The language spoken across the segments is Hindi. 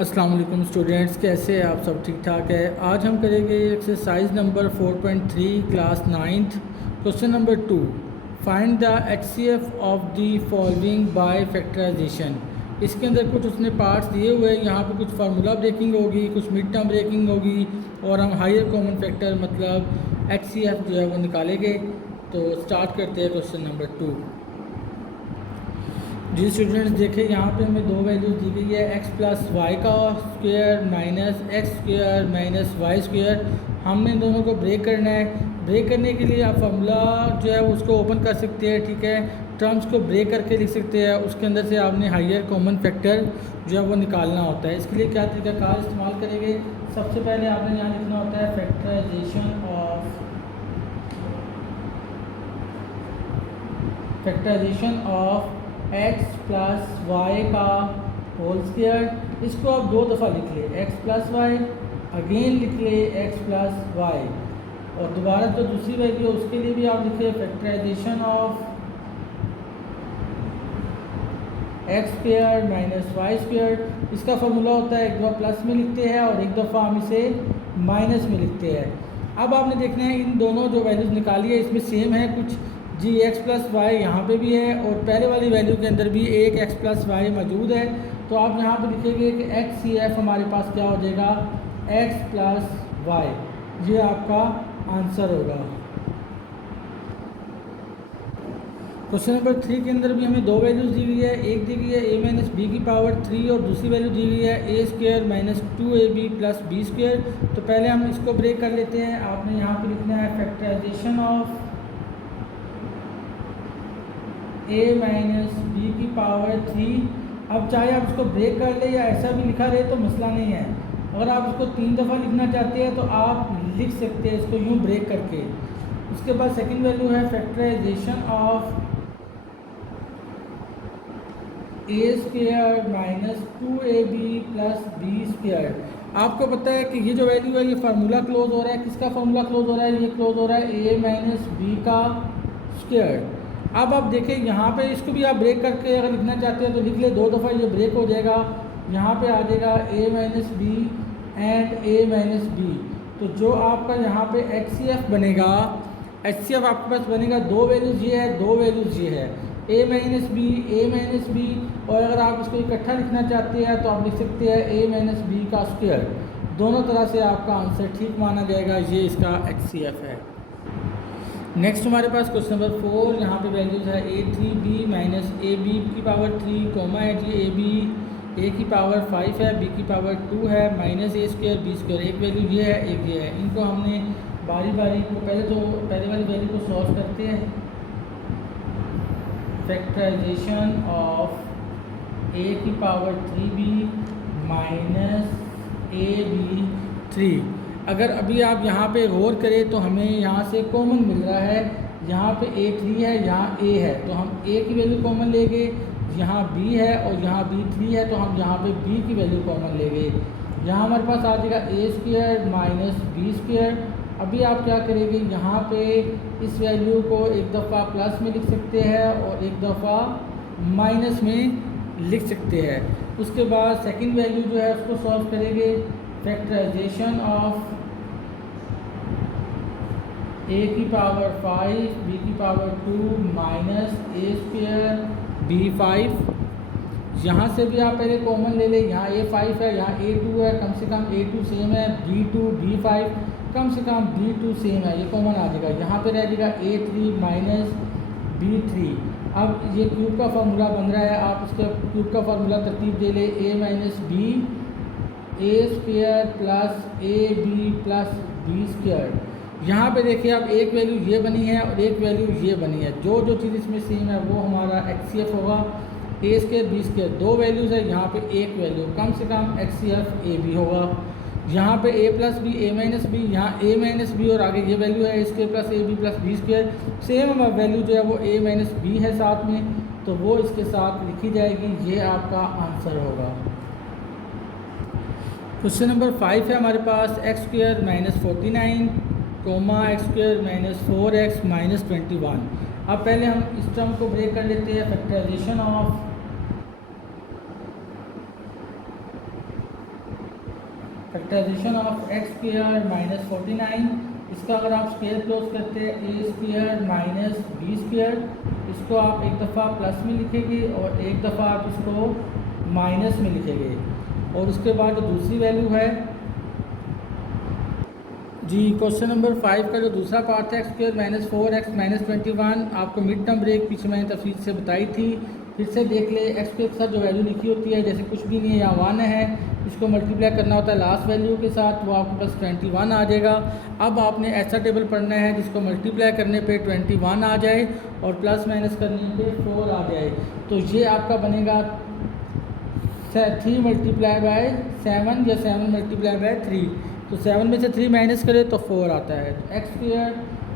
अस्सलाम वालेकुम स्टूडेंट्स, कैसे हैं आप? सब ठीक ठाक है। आज हम करेंगे exercise number 4.3 class 9th question number 2। Find the HCF of the following by factorization. इसके अंदर कुछ उसने पार्ट्स दिए हुए हैं। यहाँ पे कुछ फार्मूला ब्रेकिंग होगी, कुछ मिड टर्म ब्रेकिंग होगी और हम हायर कॉमन फैक्टर मतलब एचसीएफ जो है वो निकालेंगे। तो स्टार्ट करते हैं क्वेश्चन नंबर 2। जी स्टूडेंट्स, देखिए यहाँ पे हमें दो वैल्यूज दी गई है, x प्लस वाई का square minus X square minus Y square. हमने इन दोनों को ब्रेक करना है। ब्रेक करने के लिए आप फार्मूला जो है उसको ओपन कर सकते हैं, ठीक है। टर्म्स को ब्रेक करके लिख सकते हैं। उसके अंदर से आपने हायर कॉमन फैक्टर जो है वो निकालना होता है। इसके लिए क्या तरीकाकार इस्तेमाल करेंगे? सबसे पहले आपने यहाँ लिखना होता है factorization of x plus Y का होल स्क्वायर। इसको आप दो दफ़ा लिख ले, x प्लस वाई, अगेन लिख ले x प्लस वाई, और दोबारा जो दूसरी वैल्यू है उसके लिए भी आप लिखे factorization of X square minus Y square. इसका फार्मूला होता है एक दफ़ा प्लस में लिखते हैं और एक दफ़ा हम इसे माइनस में लिखते हैं। अब आपने देखना है इन दोनों जो वैल्यूज़ निकाली है इसमें सेम है कुछ जी। एक्स प्लस वाई यहाँ पे भी है और पहले वाली वैल्यू के अंदर भी एक एक्स प्लस वाई मौजूद है। तो आप यहाँ पे लिखेंगे कि एक्स सी एफ हमारे पास क्या हो जाएगा, एक्स प्लस वाई। ये आपका आंसर होगा। क्वेश्चन नंबर 3 के अंदर भी हमें दो वैल्यूज़ दी गई है। एक दी गई है a माइनस बी की पावर 3 और दूसरी वैल्यू दी गई है A square minus 2ab plus B square. तो पहले हम इसको ब्रेक कर लेते हैं। आपने यहाँ पे लिखना है factorization of a minus B की पावर 3। अब चाहे आप इसको ब्रेक कर ले या ऐसा भी लिखा रहे तो मसला नहीं है। अगर आप इसको 3 दफ़ा लिखना चाहते हैं तो आप लिख सकते हैं इसको यूँ ब्रेक करके। उसके बाद सेकंड वैल्यू है factorization of A square minus 2ab plus B square. आपको पता है कि ये जो वैल्यू है ये फार्मूला क्लोज हो रहा है। किसका फार्मूला क्लोज हो रहा है? ये क्लोज हो रहा है a माइनस बी का स्क्वायर। अब आप देखें यहाँ पे इसको भी आप ब्रेक करके अगर लिखना चाहते हैं तो लिख ले, दो दफ़ा ये ब्रेक हो जाएगा। यहाँ पे आ जाएगा a minus B and a minus B. तो जो आपका यहाँ पे एच सी एफ बनेगा, एच सी एफ आपके पास बनेगा दो वैल्यूज़ ये है, दो वैल्यूज़ ये है, a माइनस बी। और अगर आप इसको इकट्ठा लिखना चाहते हैं तो आप लिख सकते हैं a माइनस बी का स्क्वायर। दोनों तरह से आपका आंसर ठीक माना जाएगा। ये इसका एच सी एफ है। नेक्स्ट हमारे पास क्वेश्चन नंबर 4। यहाँ पे वैल्यूज़ है a3b माइनस ए बी की पावर 3 कोमा है जी ए बी ए की पावर 5 है, बी की पावर 2 है, माइनस ए स्क्वायर बी स्क्वायर। एक वैल्यू ये है, एक ये है। इनको हमने बारी बारी को पहले वाली वैल्यू को सॉल्व करते हैं। फैक्टराइजेशन ऑफ ए की power 3b minus A B 3। अगर अभी आप यहाँ पे गौर करें तो हमें यहाँ से कॉमन मिल रहा है। यहाँ पे a3 है, यहाँ a है, तो हम a की वैल्यू कॉमन लेंगे। यहाँ b है और यहाँ b3 है, तो हम यहाँ पे b की वैल्यू कॉमन लेंगे। यहाँ हमारे पास आ जाएगा a square minus B square. अभी आप क्या करेंगे, यहाँ पे इस वैल्यू को एक दफ़ा प्लस में लिख सकते हैं और एक दफ़ा माइनस में लिख सकते हैं। उसके बाद सेकंड वैल्यू जो है उसको सॉल्व करेंगे। फैक्टराइजेशन ऑफ a की पावर 5 b की पावर 2 माइनस ए स्क्वायर बी 5। यहाँ से भी आप पहले कॉमन ले लें। यहाँ a5 है, यहाँ a2 है, कम से कम a2 सेम है, b2 b5 कम से कम b2 सेम है, ये कॉमन आ जाएगा। यहाँ पे रह जाएगा a3 माइनस b3। अब ये क्यूब का फार्मूला बन रहा है, आप इसके क्यूब का फार्मूला तरतीब दे ले, a minus B A square plus A B plus B square. यहाँ पे देखिए आप एक वैल्यू ये बनी है और एक वैल्यू ये बनी है। जो जो चीज़ इसमें सेम है वो हमारा एच सी एफ होगा। ए स्क्वायर बी स्क्वायर दो वैल्यूज़ है, यहाँ पे एक वैल्यू कम से कम H C F A B होगा। यहाँ पे a plus B A minus B, यहाँ a माइनस बी और आगे ये वैल्यू है A square plus A B plus B square. Same value जो है वो a माइनस बी है साथ में, तो वो इसके साथ लिखी जाएगी। ये आपका आंसर होगा। क्वेश्चन नंबर 5 है हमारे पास X square minus 49 comma X square minus 4x minus 21। अब पहले हम इस टर्म को ब्रेक कर लेते हैं। Factorisation of factorization of X square minus 49, इसका अगर आप स्क्वायर क्लोज करते हैं A square minus B square, इसको आप एक दफ़ा प्लस में लिखेंगे और एक दफ़ा आप इसको माइनस में लिखेंगे। और उसके बाद जो दूसरी वैल्यू है जी, क्वेश्चन नंबर 5 का जो दूसरा पार्ट है x square minus 4x minus 21, आपको मिड टर्म ब्रेक पीछे मैंने तफसील से बताई थी, फिर से देख ले। एक्स के साथ जो वैल्यू लिखी होती है, जैसे कुछ भी नहीं है, यहाँ 1 है, इसको मल्टीप्लाई करना होता है लास्ट वैल्यू के साथ, वो आपके पास 21 आ जाएगा। अब आपने ऐसा टेबल पढ़ना है जिसको मल्टीप्लाई करने पे 21 आ जाए और प्लस माइनस करने पे 4 आ जाए। तो ये आपका बनेगा 3 मल्टीप्लाई बाय 7 या 7 मल्टीप्लाई बाय 3। तो 7 में से 3 माइनस करें तो 4 आता है। X square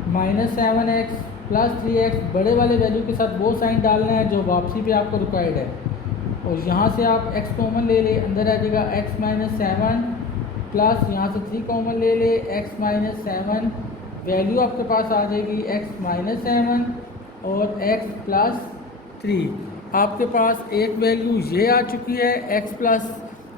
minus 7x plus 3x, बड़े वाले वैल्यू के साथ वो साइन डालना है जो वापसी पे आपको रिक्वायर्ड है। और यहाँ से आप x कॉमन ले ले, अंदर आ जाएगा x माइनस 7 प्लस यहाँ से 3 कॉमन ले ले, x माइनस 7, वैल्यू आपके पास आ जाएगी x माइनस 7 और x प्लस 3। आपके पास एक वैल्यू ये आ चुकी है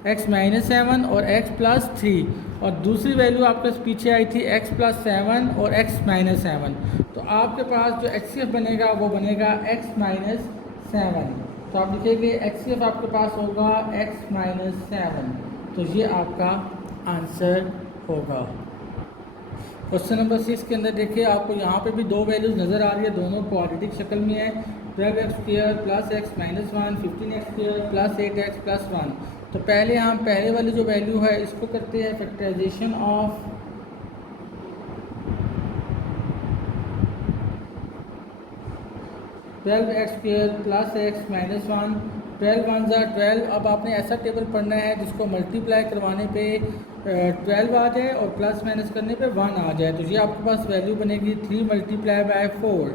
x माइनस 7 और x प्लस 3, और दूसरी वैल्यू आपके पीछे आई थी x प्लस 7 और x माइनस 7। तो आपके पास जो HCF बनेगा वो बनेगा x माइनस 7। तो आप लिखेंगे HCF आपके पास होगा x माइनस 7। तो ये आपका आंसर होगा। क्वेश्चन नंबर 6 के अंदर देखिए, आपको यहाँ पे भी दो वैल्यूज़ नज़र आ रही है, दोनों क्वाड्रेटिक शक्ल में है। 12x square plus x minus 1, 15x square plus 8x plus 1। तो पहले हम पहले वाली जो वैल्यू है इसको करते हैं factorisation of 12x square plus x minus 1, 12 1 ज़ा 12। अब आपने ऐसा टेबल पढ़ना है जिसको मल्टीप्लाई करवाने पे 12 आ जाए और प्लस माइनस करने पे 1 आ जाए। तो ये आपके पास वैल्यू बनेगी 3 मल्टीप्लाई बाय 4।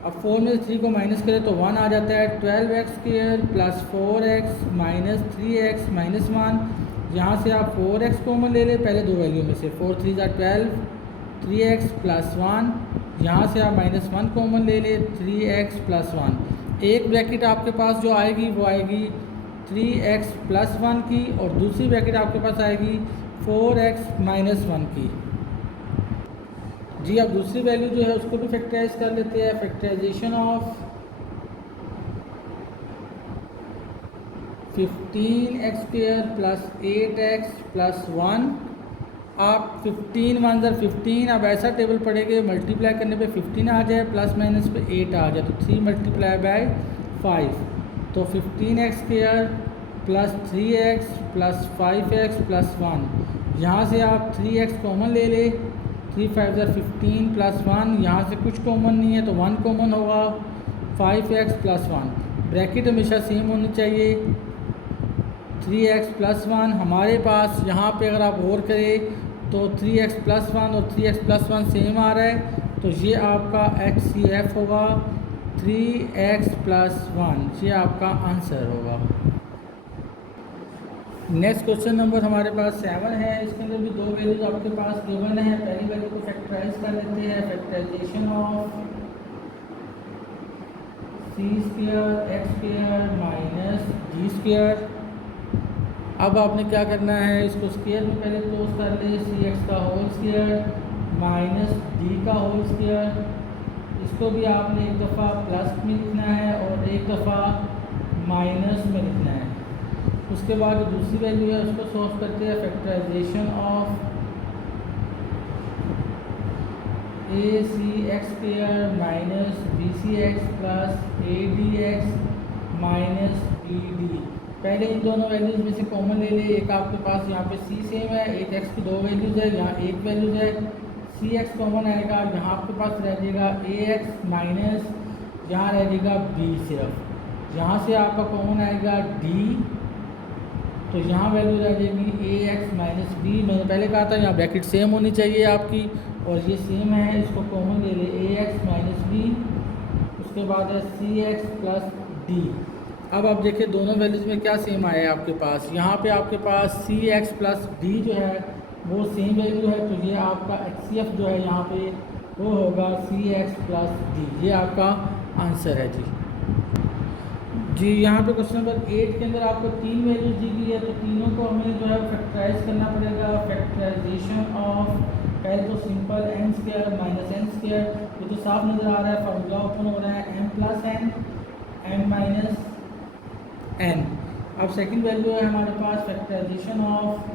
अब 4 में से 3 को माइनस करें तो 1 आ जाता है। 12x square plus 4x minus 3x minus 1, यहाँ से आप 4x कॉमन ले लें पहले दो वैल्यू में से, 4 3 ज़ा 12, 3x प्लस 1, यहाँ से आप माइनस 1 कॉमन ले लें, 3x प्लस 1। एक ब्रैकेट आपके पास जो आएगी वो आएगी 3x प्लस 1 की, और दूसरी ब्रैकेट आपके पास आएगी 4x माइनस 1 की। जी, अब दूसरी वैल्यू जो है उसको भी फैक्टराइज कर लेते हैं। Factorisation of 15x square plus 8x plus 1। आप 15 1 ज़ा 15, अब ऐसा टेबल पढ़ेंगे मल्टीप्लाई करने पे 15 आ जाए, प्लस माइनस पे 8 आ जाए, तो 3 मल्टीप्लाई बाय 5। तो 15x square plus 3x plus 5x plus 1, यहाँ से आप 3x कॉमन ले ले, 3 5 ज़ा 15 प्लस 1, यहाँ से कुछ कॉमन नहीं है तो 1 कॉमन होगा, 5x प्लस 1। ब्रैकेट हमेशा सेम होनी चाहिए। 3x प्लस 1 हमारे पास यहाँ पे अगर आप गौर करें तो 3x प्लस 1 और 3x प्लस 1 सेम आ रहा है, तो ये आपका HCF होगा 3x प्लस 1। ये आपका आंसर होगा। नेक्स्ट क्वेश्चन नंबर हमारे पास 7 है। इसके अंदर भी दो वैल्यूज आपके पास गिवन है। पहली वैल्यू को फैक्टराइज कर लेते हैं। Factorisation of c square x square minus d square. अब आपने क्या करना है, इसको स्क्वायर में पहले क्लोज कर ले, cx का होल स्क्वायर माइनस d का होल स्क्वायर। इसको भी आपने एक दफ़ा प्लस में लिखना है और एक दफ़ा माइनस में लिखना है। उसके बाद जो दूसरी वैल्यू है उसको सॉल्व करते हैं। Factorisation of ac(x) square minus bcx plus adx minus bd। पहले इन दोनों वैल्यूज़ में से कॉमन ले ले। एक आपके पास यहाँ पे c सेम है, एक x की दो वैल्यूज़ है, यहाँ एक वैल्यूज़ है, cx कॉमन आएगा, यहाँ आपके पास रह जाएगा ax माइनस, यहाँ रह जाएगा b सिर्फ, यहाँ से आपका कॉमन आएगा d, तो यहाँ वैल्यू रह जाएगी ax माइनस b। मैंने पहले कहा था यहाँ ब्रैकेट सेम होनी चाहिए आपकी, और ये सेम है, इसको कॉमन ले ले ax माइनस b। उसके बाद है cx प्लस d। अब आप देखिए दोनों वैल्यूज़ में क्या सेम आया है आपके पास। यहाँ पे आपके पास cx प्लस d जो है वो सेम वैल्यू है, तो ये आपका HCF जो है यहाँ पे वो होगा cx प्लस d। ये आपका आंसर है जी। यहाँ पे क्वेश्चन नंबर 8 के अंदर आपको 3 वैल्यूज दी गई है, तो तीनों को हमें जो है फैक्टराइज करना पड़ेगा। फैक्टराइजेशन ऑफ, पहले तो simple n square minus n square, ये तो साफ नज़र आ रहा है, फार्मूला ओपन हो रहा है, m plus n m minus n. अब सेकंड वैल्यू है हमारे पास फैक्टराइजेशन ऑफ,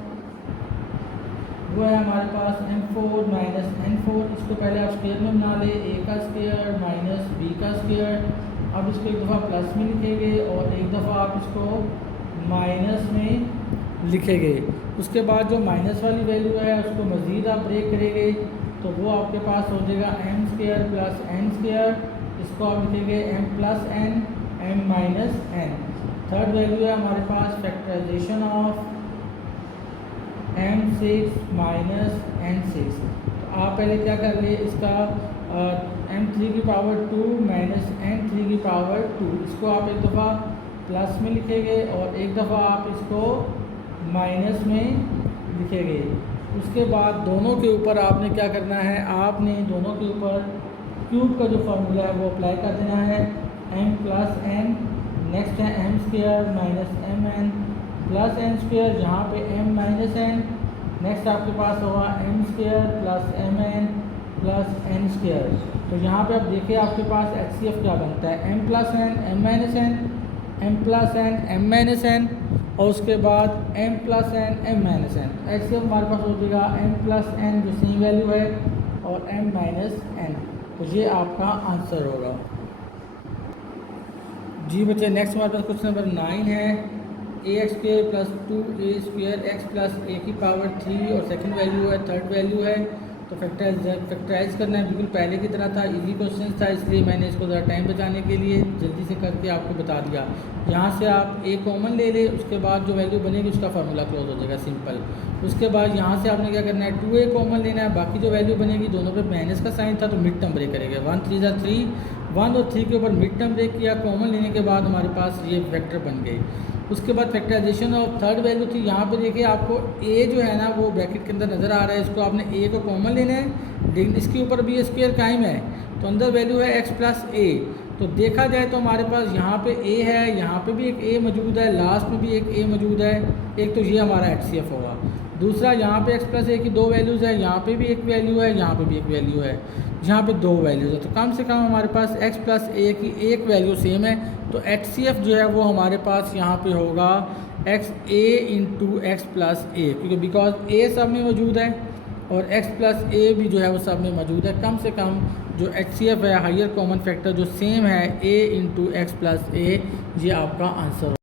वो है हमारे पास m4 माइनस n4, इसको पहले आप स्क्वायर में बना ले, a का स्क्वायर माइनस b का स्क्वायर। अब इसको एक दफ़ा प्लस में लिखेंगे और एक दफ़ा आप इसको माइनस में लिखेंगे। उसके बाद जो माइनस वाली वैल्यू है उसको मज़ीद आप ब्रेक करेंगे तो वो आपके पास हो जाएगा m square plus n square, इसको आप लिखेंगे m plus n m minus n. Third value है हमारे पास factorization of m6 minus n6। तो आप पहले क्या कर लिए, इसका m3 की पावर 2 माइनस n3 की पावर 2, इसको आप एक दफ़ा प्लस में लिखेंगे और एक दफ़ा आप इसको माइनस में लिखेंगे। उसके बाद दोनों के ऊपर आपने क्या करना है, आपने दोनों के ऊपर क्यूब का जो फार्मूला है वो अप्लाई कर देना है, m प्लस एन, नेक्स्ट है m square minus m n plus n square, जहाँ पे m माइनस एन, नेक्स्ट आपके पास होगा m square plus m n plus n square. तो यहाँ पे आप देखिए आपके पास HCF क्या बनता है, m plus n m minus n, m plus n m minus n और उसके बाद m plus n m minus n. HCF हमारे पास हो जाएगा m प्लस एन जो सेम वैल्यू है और m माइनस एन। तो ये आपका आंसर होगा जी बच्चे। नेक्स्ट हमारे पास क्वेश्चन नंबर 9 है, A X square plus 2a square X plus a की पावर 3 और सेकंड वैल्यू है, थर्ड वैल्यू है। तो फैक्टराइज करना है, बिल्कुल पहले की तरह था, इजी क्वेश्चन था, इसलिए मैंने इसको ज़रा टाइम बचाने के लिए जल्दी से करके आपको बता दिया। यहाँ से आप a कॉमन ले ले, उसके बाद जो वैल्यू बनेगी उसका फार्मूला क्लोज हो जाएगा, सिंपल। उसके बाद यहाँ से आपने क्या करना है, 2a कॉमन लेना है, बाकी जो वैल्यू बनेगी दोनों पे माइनस का साइन था तो मिड टर्म ब्रेक करेंगे, 1 3 3, 1 और 3 के ऊपर मिड टर्म ब्रेक किया, कॉमन लेने के बाद हमारे पास ये वेक्टर बन गए। उसके बाद फैक्टराइजेशन ऑफ थर्ड वैल्यू थी, यहाँ पे देखिए आपको a जो है ना वो ब्रैकेट के अंदर नज़र आ रहा है, इसको आपने a को कॉमन लेना है, लेकिन इसके ऊपर भी स्क्वायर कायम है तो अंदर वैल्यू है x प्लस a। तो देखा जाए तो हमारे पास यहाँ पे a है, यहाँ पे भी एक a मौजूद है, लास्ट में भी एक a मौजूद है, एक तो ये हमारा HCF होगा। दूसरा यहाँ पे x प्लस a की 2 वैल्यूज़ है, यहाँ पे भी एक वैल्यू है, यहाँ पे भी एक वैल्यू है, यहाँ पे 2 वैल्यूज़ है, तो कम से कम हमारे पास x प्लस a की एक वैल्यू सेम है। तो HCF जो है वो हमारे पास यहाँ पे होगा a into x plus a, क्योंकि बिकॉज a सब में मौजूद है और x प्लस a भी जो है वो सब में मौजूद है। कम से कम जो HCF है हायर कॉमन फैक्टर जो सेम है a into x plus a, ये आपका आंसर